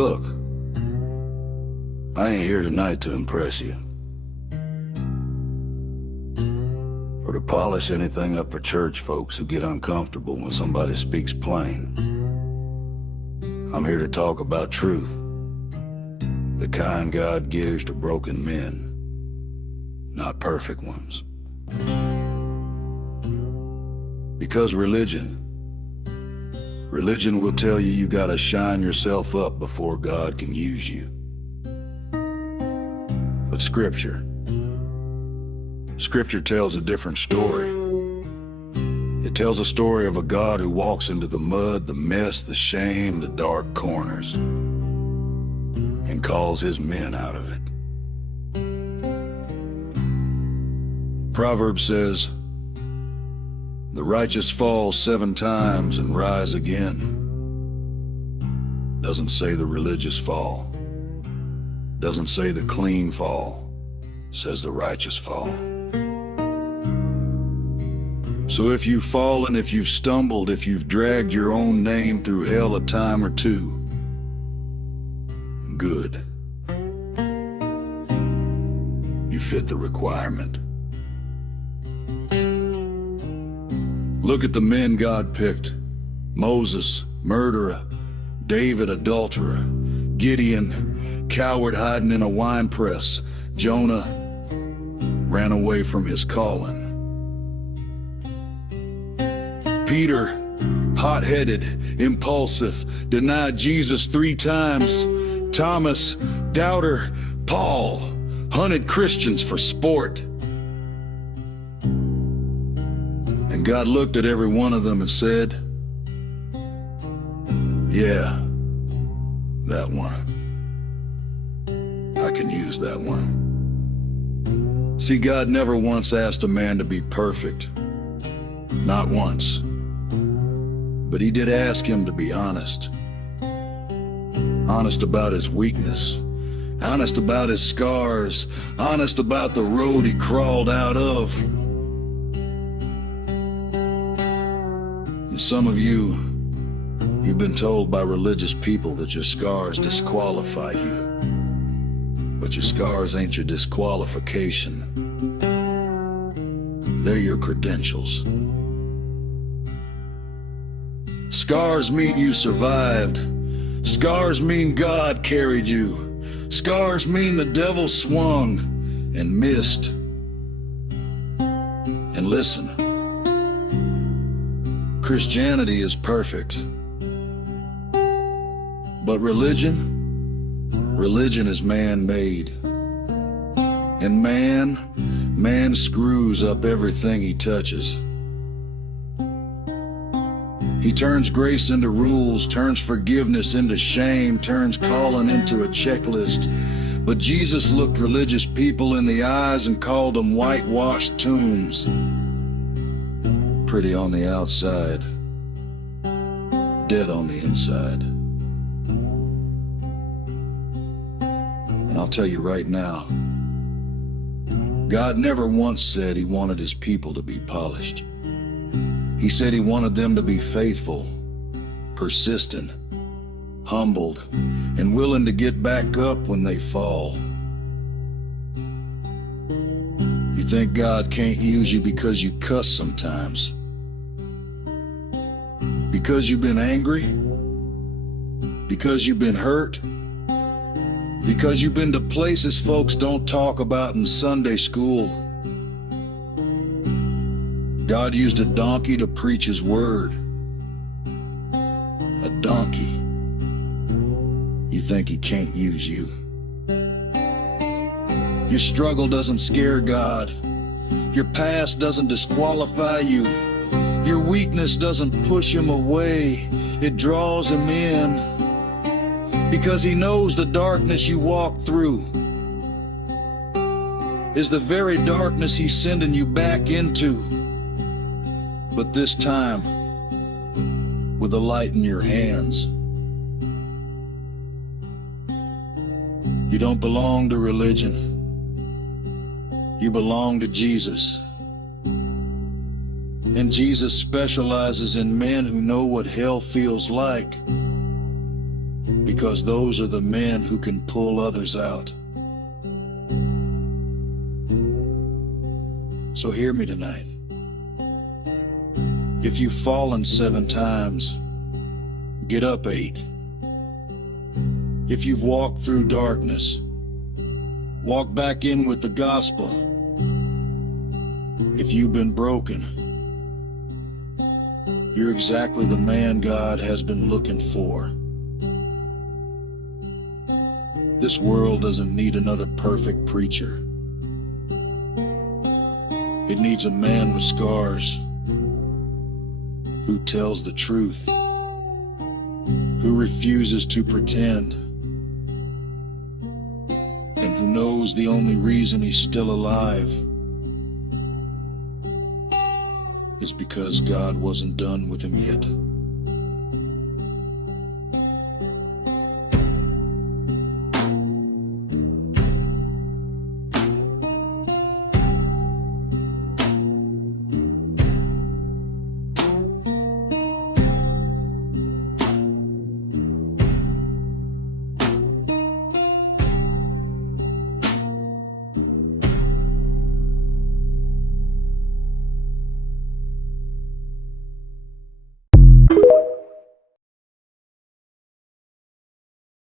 Look, I ain't here tonight to impress you, or to polish anything up for church folks who get uncomfortable when somebody speaks plain. I'm here to talk about truth, the kind God gives to broken men, not perfect ones. Because religion will tell you you gotta shine yourself up before God can use you. But Scripture tells a different story. It tells a story of a God who walks into the mud, the mess, the shame, the dark corners, and calls his men out of it. Proverbs says, "The righteous fall 7 times and rise again." Doesn't say the religious fall. Doesn't say the clean fall. Says the righteous fall. So if you've fallen, if you've stumbled, if you've dragged your own name through hell a time or two, good. You fit the requirement. Look at the men God picked. Moses, murderer. David, adulterer. Gideon, coward hiding in a wine press. Jonah ran away from his calling. Peter, hot-headed, impulsive, denied Jesus 3 times. Thomas, doubter. Paul, hunted Christians for sport. And God looked at every one of them and said, "Yeah, that one. I can use that one." See, God never once asked a man to be perfect. Not once. But he did ask him to be honest. Honest about his weakness. Honest about his scars. Honest about the road he crawled out of. And some of you've been told by religious people that your scars disqualify you. But your scars ain't your disqualification. They're your credentials. Scars mean you survived. Scars mean God carried you. Scars mean the devil swung and missed. And listen, Christianity is perfect. But religion is man-made. And man screws up everything he touches. He turns grace into rules, turns forgiveness into shame, turns calling into a checklist. But Jesus looked religious people in the eyes and called them whitewashed tombs. Pretty on the outside, dead on the inside. And I'll tell you right now, God never once said he wanted his people to be polished. He said he wanted them to be faithful, persistent, humbled, and willing to get back up when they fall. You think God can't use you because you cuss sometimes? Because you've been angry? Because you've been hurt? Because you've been to places folks don't talk about in Sunday school? God used a donkey to preach his word. A donkey. You think he can't use you? Your struggle doesn't scare God. Your past doesn't disqualify you. Your weakness doesn't push him away. It draws him in. Because he knows the darkness you walk through is the very darkness he's sending you back into. But this time, with a light in your hands. You don't belong to religion. You belong to Jesus. And Jesus specializes in men who know what hell feels like. because those are the men who can pull others out. So hear me tonight. If you've fallen 7 times, get up 8. If you've walked through darkness, walk back in with the gospel. If you've been broken, you're exactly the man God has been looking for. This world doesn't need another perfect preacher. It needs a man with scars who tells the truth, who refuses to pretend, and who knows the only reason he's still alive is because God wasn't done with him yet.